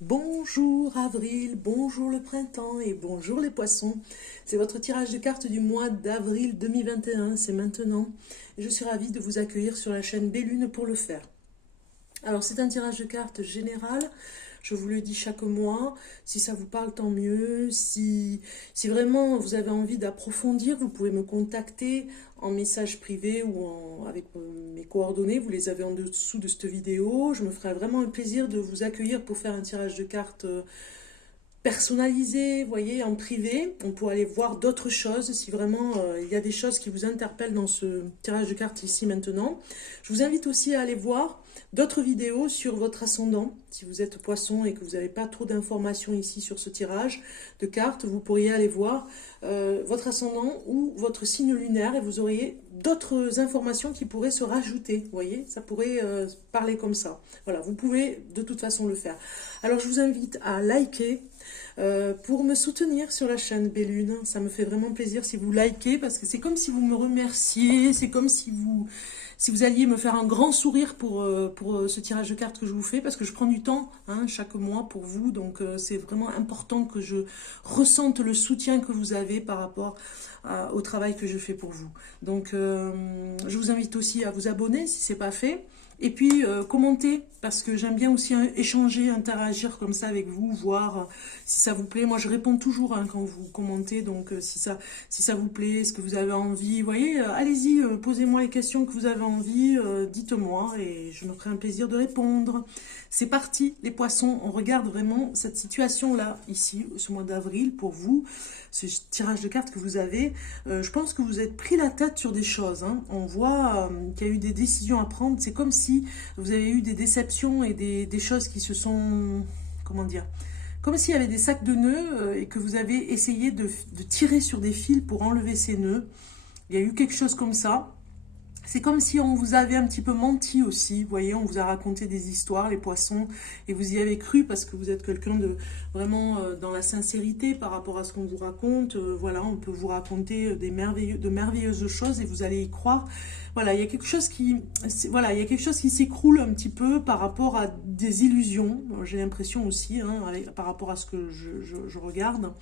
Bonjour avril, bonjour le printemps et bonjour les poissons. C'est votre tirage de cartes du mois d'avril 2021, c'est maintenant. Et je suis ravie de vous accueillir sur la chaîne Bellune pour le faire. Alors c'est un tirage de cartes général, je vous le dis chaque mois. Si ça vous parle, tant mieux. Si vraiment vous avez envie d'approfondir, vous pouvez me contacter en message privé ou avec mes coordonnées. Vous les avez en dessous de cette vidéo. Je me ferai vraiment un plaisir de vous accueillir pour faire un tirage de cartes personnalisé, vous voyez, en privé. On pourrait aller voir d'autres choses si vraiment il y a des choses qui vous interpellent dans ce tirage de cartes ici maintenant. Je vous invite aussi à aller voir d'autres vidéos sur votre ascendant. Si vous êtes poisson et que vous n'avez pas trop d'informations ici sur ce tirage de cartes, vous pourriez aller voir votre ascendant ou votre signe lunaire et vous auriez d'autres informations qui pourraient se rajouter. Vous voyez, ça pourrait parler comme ça. Voilà, vous pouvez de toute façon le faire. Alors je vous invite à liker pour me soutenir sur la chaîne Bellune. Ça me fait vraiment plaisir si vous likez parce que c'est comme si vous me remerciez, c'est comme si vous alliez me faire un grand sourire pour ce tirage de cartes que je vous fais parce que je prends du temps chaque mois pour vous. Donc c'est vraiment important que je ressente le soutien que vous avez par rapport au travail que je fais pour vous. Donc je vous invite aussi à vous abonner si ce n'est pas fait. Et puis commenter, parce que j'aime bien aussi échanger, interagir comme ça avec vous, voir si ça vous plaît. Moi je réponds toujours quand vous commentez, donc si ça vous plaît, ce que vous avez envie, vous voyez, allez-y, posez-moi les questions que vous avez envie, dites-moi et je me ferai un plaisir de répondre. C'est parti les poissons, on regarde vraiment cette situation-là, ici, ce mois d'avril, pour vous, ce tirage de cartes que vous avez. Je pense que vous êtes pris la tête sur des choses, on voit qu'il y a eu des décisions à prendre, c'est comme si vous avez eu des déceptions et des choses qui se sont, comment dire, comme s'il y avait des sacs de nœuds et que vous avez essayé de tirer sur des fils pour enlever ces nœuds. Il y a eu quelque chose comme ça. C'est comme si on vous avait un petit peu menti aussi, vous voyez, on vous a raconté des histoires, les poissons, et vous y avez cru parce que vous êtes quelqu'un de vraiment dans la sincérité par rapport à ce qu'on vous raconte. Voilà, on peut vous raconter de merveilleuses choses et vous allez y croire. Voilà, il y a quelque chose voilà, il y a quelque chose qui s'écroule un petit peu par rapport à des illusions. J'ai l'impression aussi, par rapport à ce que je regarde.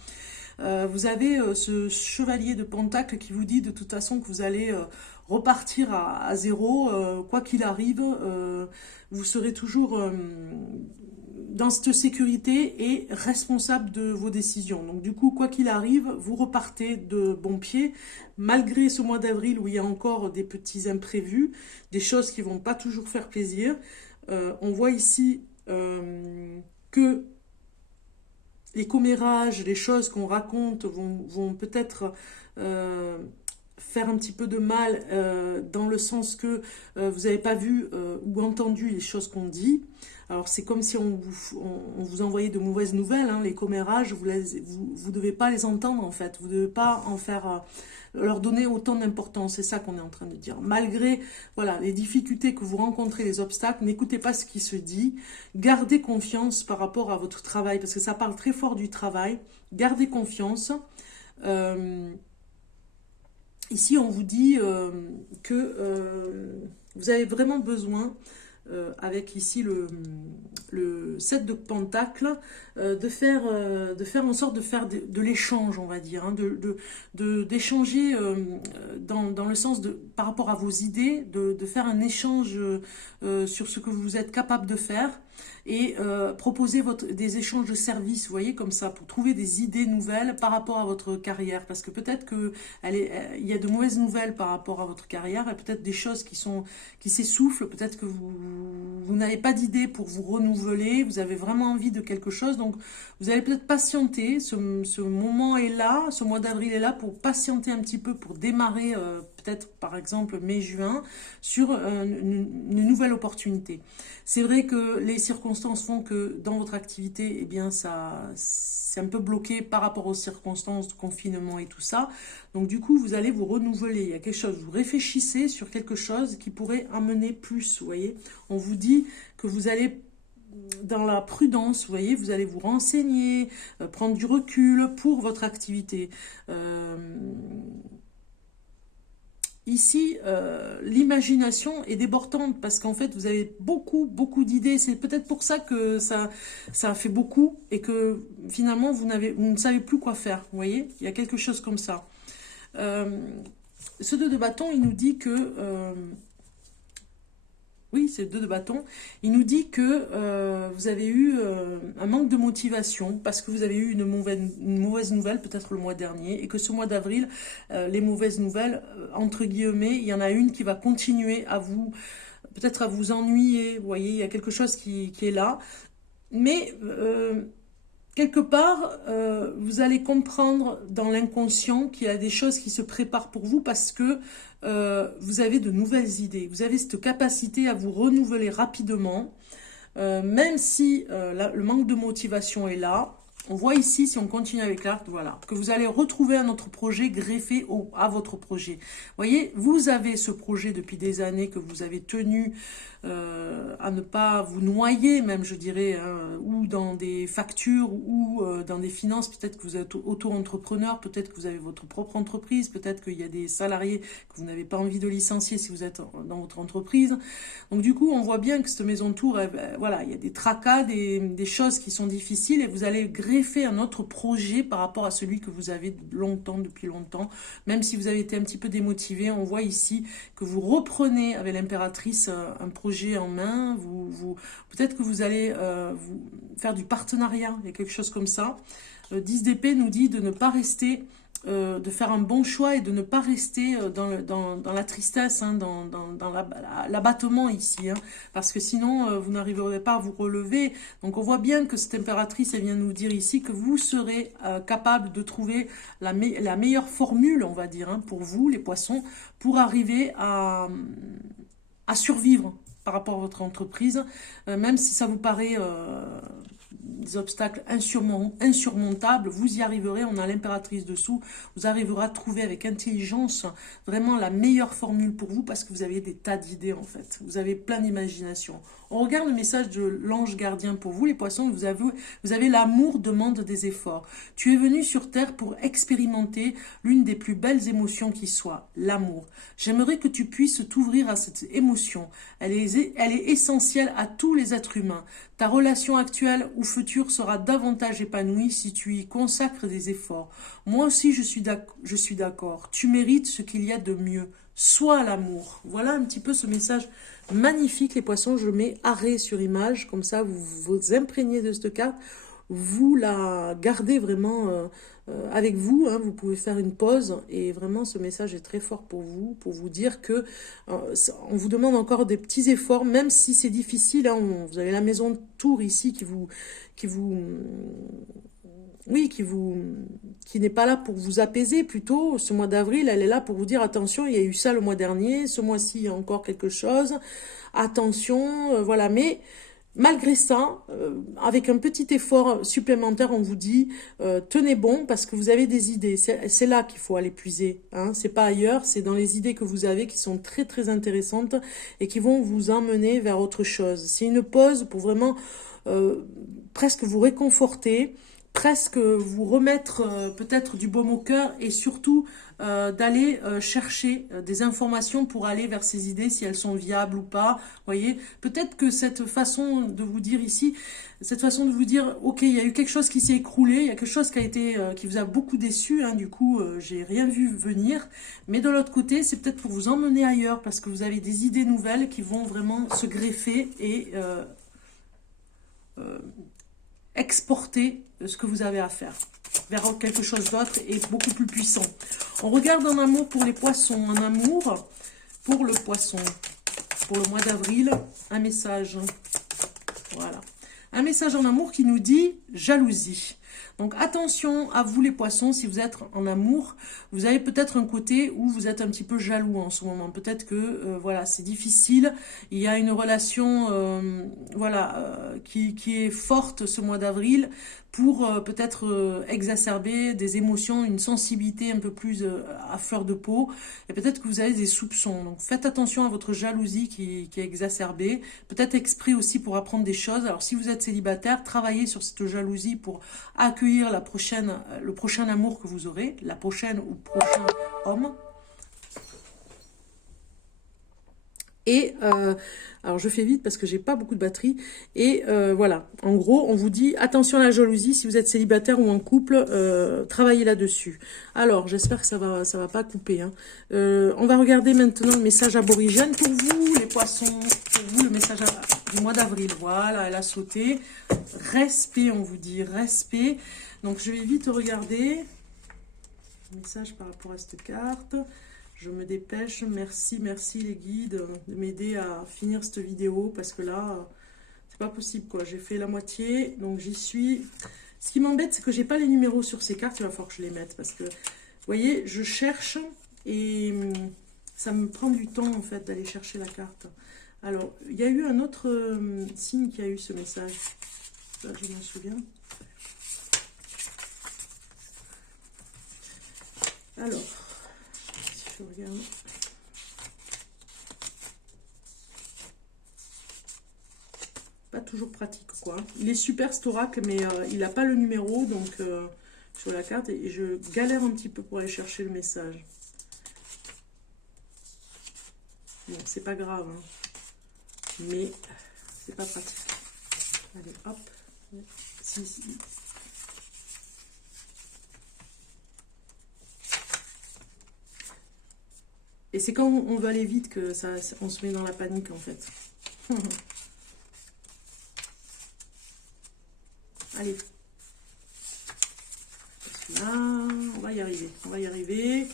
Vous avez ce chevalier de Pentacle qui vous dit de toute façon que vous allez repartir à zéro, quoi qu'il arrive, vous serez toujours dans cette sécurité et responsable de vos décisions. Donc du coup, quoi qu'il arrive, vous repartez de bon pied, malgré ce mois d'avril où il y a encore des petits imprévus, des choses qui vont pas toujours faire plaisir. On voit ici que les commérages, les choses qu'on raconte vont peut-être faire un petit peu de mal dans le sens que vous n'avez pas vu ou entendu les choses qu'on dit. Alors c'est comme si on vous envoyait de mauvaises nouvelles, les commérages, vous devez pas les entendre en fait, vous devez pas en faire leur donner autant d'importance, c'est ça qu'on est en train de dire. Malgré voilà les difficultés que vous rencontrez, les obstacles, n'écoutez pas ce qui se dit, gardez confiance par rapport à votre travail, parce que ça parle très fort du travail, gardez confiance. Ici on vous dit que vous avez vraiment besoin avec ici le 7 de Pentacle, de faire en sorte de faire de l'échange, on va dire, d'échanger dans le sens par rapport à vos idées, de faire un échange sur ce que vous êtes capable de faire et proposer des échanges de services, vous voyez, comme ça, pour trouver des idées nouvelles par rapport à votre carrière, parce que peut-être il y a de mauvaises nouvelles par rapport à votre carrière et peut-être des choses qui s'essoufflent, peut-être que vous n'avez pas d'idée pour vous renouveler, vous avez vraiment envie de quelque chose, donc vous allez peut-être patienter, ce moment est là, ce mois d'avril est là pour patienter un petit peu, pour démarrer peut-être par exemple mai-juin sur une nouvelle opportunité. C'est vrai que les circonstances font que dans votre activité, eh bien c'est un peu bloqué par rapport aux circonstances de confinement et tout ça. Donc du coup, vous allez vous renouveler. Il y a quelque chose, vous réfléchissez sur quelque chose qui pourrait amener plus, vous voyez. On vous dit que vous allez dans la prudence, vous voyez, vous allez vous renseigner, prendre du recul pour votre activité. ici, l'imagination est débordante parce qu'en fait, vous avez beaucoup d'idées. C'est peut-être pour ça que ça fait beaucoup et que finalement, vous ne savez plus quoi faire. Vous voyez, il y a quelque chose comme ça. Ce 2 de bâton, il nous dit que... oui, c'est 2 de bâton. Il nous dit que vous avez eu un manque de motivation parce que vous avez eu une mauvaise nouvelle, peut-être le mois dernier, et que ce mois d'avril, les mauvaises nouvelles, entre guillemets, il y en a une qui va continuer à vous, peut-être à vous ennuyer. Vous voyez, il y a quelque chose qui est là. Mais quelque part, vous allez comprendre dans l'inconscient qu'il y a des choses qui se préparent pour vous parce que vous avez de nouvelles idées. Vous avez cette capacité à vous renouveler rapidement, même si le manque de motivation est là. On voit ici, si on continue avec l'arc, voilà, que vous allez retrouver un autre projet greffé à votre projet. Vous voyez, vous avez ce projet depuis des années que vous avez tenu à ne pas vous noyer, même je dirais, ou dans des factures, ou dans des finances. Peut-être que vous êtes auto-entrepreneur, peut-être que vous avez votre propre entreprise, peut-être qu'il y a des salariés que vous n'avez pas envie de licencier si vous êtes dans votre entreprise. Donc du coup, on voit bien que cette maison tour, voilà, il y a des tracas, des choses qui sont difficiles, et vous allez greffer un autre projet par rapport à celui que vous avez depuis longtemps. Même si vous avez été un petit peu démotivé, on voit ici que vous reprenez avec l'impératrice un projet en main, peut-être que vous allez vous faire du partenariat, il y a quelque chose comme ça. 10 d'épée nous dit de ne pas rester, de faire un bon choix et de ne pas rester dans la tristesse, hein, dans l'abattement ici, hein, parce que sinon vous n'arriverez pas à vous relever. Donc on voit bien que cette impératrice, elle vient nous dire ici que vous serez capable de trouver la meilleure formule, on va dire, hein, pour vous les poissons, pour arriver à survivre par rapport à votre entreprise, même si ça vous paraît des obstacles insurmontables, vous y arriverez. On a l'impératrice dessous, vous arriverez à trouver avec intelligence vraiment la meilleure formule pour vous parce que vous avez des tas d'idées en fait, vous avez plein d'imagination. On regarde le message de l'ange gardien pour vous les poissons. Vous avez l'amour demande des efforts. Tu es venu sur terre pour expérimenter l'une des plus belles émotions qui soit, l'amour. J'aimerais que tu puisses t'ouvrir à cette émotion. Elle est essentielle à tous les êtres humains. Ta relation actuelle ou future sera davantage épanouie si tu y consacres des efforts. Moi aussi je suis d'accord. Tu mérites ce qu'il y a de mieux. Sois l'amour. Voilà un petit peu ce message magnifique les poissons. Je mets arrêt sur image, comme ça vous vous imprégnez de cette carte, vous la gardez vraiment avec vous, hein. Vous pouvez faire une pause et vraiment ce message est très fort pour vous dire que on vous demande encore des petits efforts, même si c'est difficile, hein. Vous avez la maison de tour ici qui n'est pas là pour vous apaiser. Plutôt ce mois d'avril, elle est là pour vous dire attention, il y a eu ça le mois dernier, ce mois-ci il y a encore quelque chose, attention, voilà. Mais malgré ça, avec un petit effort supplémentaire, on vous dit tenez bon parce que vous avez des idées. C'est là qu'il faut aller puiser, hein. C'est pas ailleurs, c'est dans les idées que vous avez qui sont très très intéressantes et qui vont vous emmener vers autre chose. C'est une pause pour vraiment presque vous réconforter, presque vous remettre peut-être du baume au cœur et surtout d'aller chercher des informations pour aller vers ces idées, si elles sont viables ou pas. Voyez, peut-être que cette façon de vous dire ici, cette façon de vous dire, ok, il y a eu quelque chose qui s'est écroulé, il y a quelque chose qui a été, qui vous a beaucoup déçu, hein, du coup, j'ai rien vu venir. Mais de l'autre côté, c'est peut-être pour vous emmener ailleurs parce que vous avez des idées nouvelles qui vont vraiment se greffer et exporter ce que vous avez à faire vers quelque chose d'autre et beaucoup plus puissant. On regarde en amour pour les poissons, en amour pour le poisson, pour le mois d'avril, un message, voilà, un message en amour qui nous dit jalousie. Donc attention à vous les poissons, si vous êtes en amour, vous avez peut-être un côté où vous êtes un petit peu jaloux en ce moment. Peut-être que voilà, c'est difficile, il y a une relation voilà, qui est forte ce mois d'avril pour peut-être exacerber des émotions, une sensibilité un peu plus à fleur de peau. Et peut-être que vous avez des soupçons. Donc faites attention à votre jalousie qui est exacerbée. Peut-être exprès aussi pour apprendre des choses. Alors si vous êtes célibataire, travaillez sur cette jalousie pour accueillir le prochain amour que vous aurez, la prochaine ou prochain homme. Et alors je fais vite parce que j'ai pas beaucoup de batterie. Et voilà, en gros, on vous dit attention à la jalousie si vous êtes célibataire ou en couple, travaillez là-dessus. Alors j'espère que ça va pas couper. Hein. On va regarder maintenant le message aborigène pour vous, les poissons. Pour vous, le message du mois d'avril. Voilà, elle a sauté. Respect, on vous dit respect. Donc je vais vite regarder. Message par rapport à cette carte. Je me dépêche. Merci, merci les guides de m'aider à finir cette vidéo parce que là, c'est pas possible quoi. J'ai fait la moitié, donc j'y suis. Ce qui m'embête, c'est que j'ai pas les numéros sur ces cartes. Il va falloir que je les mette parce que, vous voyez, je cherche et ça me prend du temps en fait d'aller chercher la carte. Alors, il y a eu un autre signe qui a eu ce message. Ça, je m'en souviens. Alors. Je regarde. Pas toujours pratique quoi. Il est super cet oracle mais il n'a pas le numéro donc sur la carte et je galère un petit peu pour aller chercher le message. Bon c'est pas grave hein. Mais c'est pas pratique. Allez hop. Si. Et c'est quand on veut aller vite que on se met dans la panique en fait. Allez. Là, on va y arriver. On va y arriver.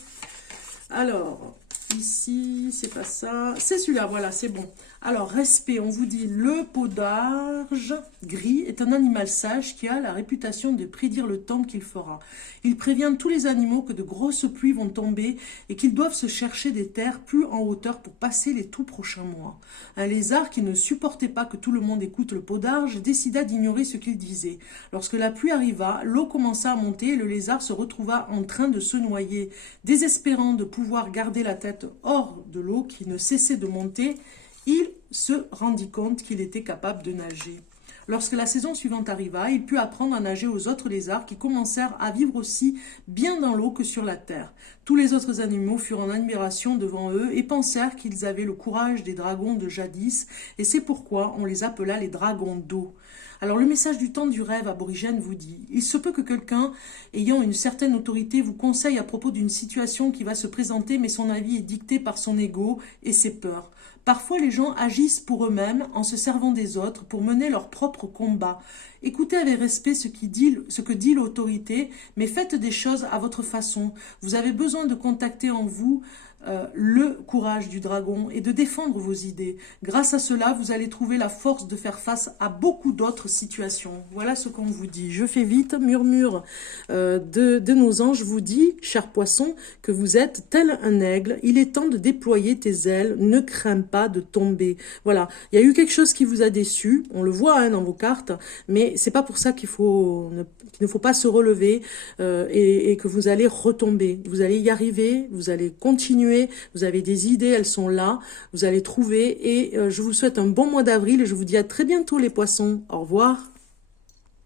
Alors, ici, c'est pas ça. C'est celui-là, voilà, c'est bon. Alors, respect, on vous dit, le podarge gris est un animal sage qui a la réputation de prédire le temps qu'il fera. Il prévient tous les animaux que de grosses pluies vont tomber et qu'ils doivent se chercher des terres plus en hauteur pour passer les tout prochains mois. Un lézard qui ne supportait pas que tout le monde écoute le podarge décida d'ignorer ce qu'il disait. Lorsque la pluie arriva, l'eau commença à monter et le lézard se retrouva en train de se noyer. Désespérant de pouvoir garder la tête hors de l'eau qui ne cessait de monter, il se rendit compte qu'il était capable de nager. Lorsque la saison suivante arriva, il put apprendre à nager aux autres lézards qui commencèrent à vivre aussi bien dans l'eau que sur la terre. Tous les autres animaux furent en admiration devant eux et pensèrent qu'ils avaient le courage des dragons de jadis, et c'est pourquoi on les appela les dragons d'eau. Alors le message du temps du rêve aborigène vous dit « Il se peut que quelqu'un ayant une certaine autorité vous conseille à propos d'une situation qui va se présenter, mais son avis est dicté par son ego et ses peurs. Parfois, les gens agissent pour eux-mêmes en se servant des autres pour mener leur propre combat. Écoutez avec respect ce que dit l'autorité, mais faites des choses à votre façon. Vous avez besoin de contacter en vous le courage du dragon et de défendre vos idées. Grâce à cela, vous allez trouver la force de faire face à beaucoup d'autres situations. » Voilà ce qu'on vous dit. Je fais vite. Murmure de nos anges vous dit, cher poisson, que vous êtes tel un aigle. Il est temps de déployer tes ailes. Ne crains pas de tomber. Voilà. Il y a eu quelque chose qui vous a déçu. On le voit hein, dans vos cartes. Mais c'est pas pour ça qu'il ne faut pas se relever et que vous allez retomber. Vous allez y arriver. Vous allez continuer. Vous avez des idées, elles sont là, vous allez trouver et je vous souhaite un bon mois d'avril et je vous dis à très bientôt les poissons. Au revoir.